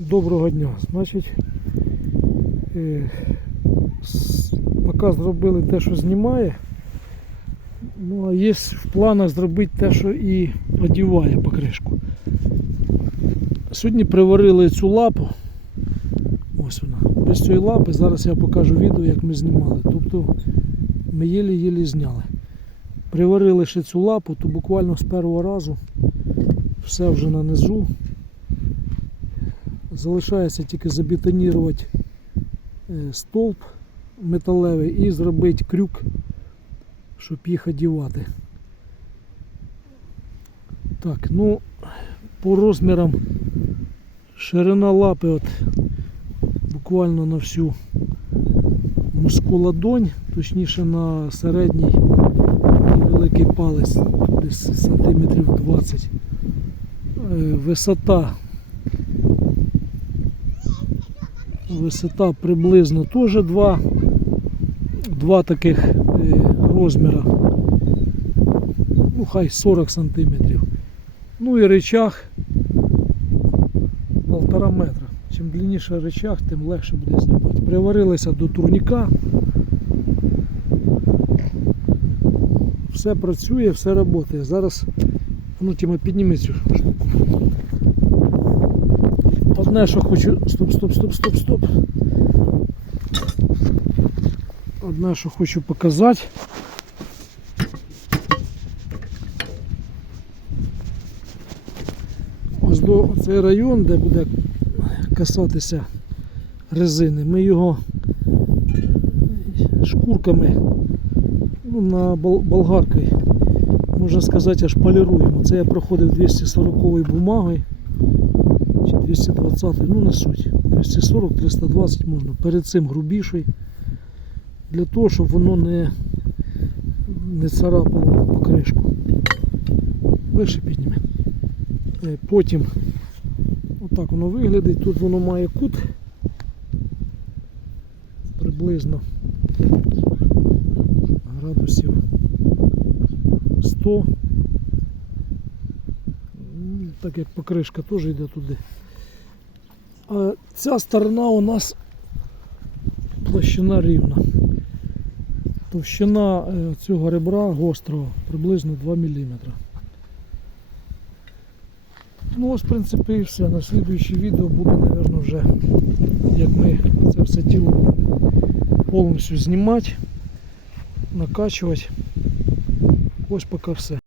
Доброго дня. Значить, е, поки зробили те, що знімає. Ну, а є в планах зробити те, що і одіває покришку. Сьогодні приварили цю лапу. Ось вона. Без цієї лапи зараз я покажу відео, як ми знімали. Тобто ми єлі-єлі зняли. Приварили ще цю лапу, то буквально з першого разу все вже на низу. Залишається тільки забетонувати е, стовп металевий і зробити крюк, щоб їх одівати. Так, ну по розмірам ширина лапи от буквально на всю мужську ладонь, точніше на середній великий палець, десь сантиметрів 20. Е, Висота Висота приблизно теж два, два таких е, розміра. Ну, хай 40 сантиметрів. Ну і речах полтора метра. Чим длинніше речах, тим легше буде знімати. Приварилися до турніка. Все працює, все працює. Зараз, ну Тіма, підніми цю штуку. Одне, що хочу. Стоп, стоп, стоп, стоп, стоп. Одне, що хочу показати. Ось до цей район, де буде касатися резини, ми його шкурками ну, на бол- болгаркою, можна сказати, аж поліруємо. Це я проходив 240 бумагою 220, ну не суть. 240-320 можна. Перед цим грубіший. Для того, щоб воно не, не царапало покришку. Вище підніме. Е, Потім отак воно виглядить. Тут воно має кут приблизно градусів 100. Так як покришка теж йде туди. Ця сторона у нас площина рівна. Товщина е, цього ребра гострого приблизно 2 мм. Ну ось в принципі і все. На слідуюче відео буде, мабуть, вже як ми це все будемо повністю знімати, накачувати. Ось поки все.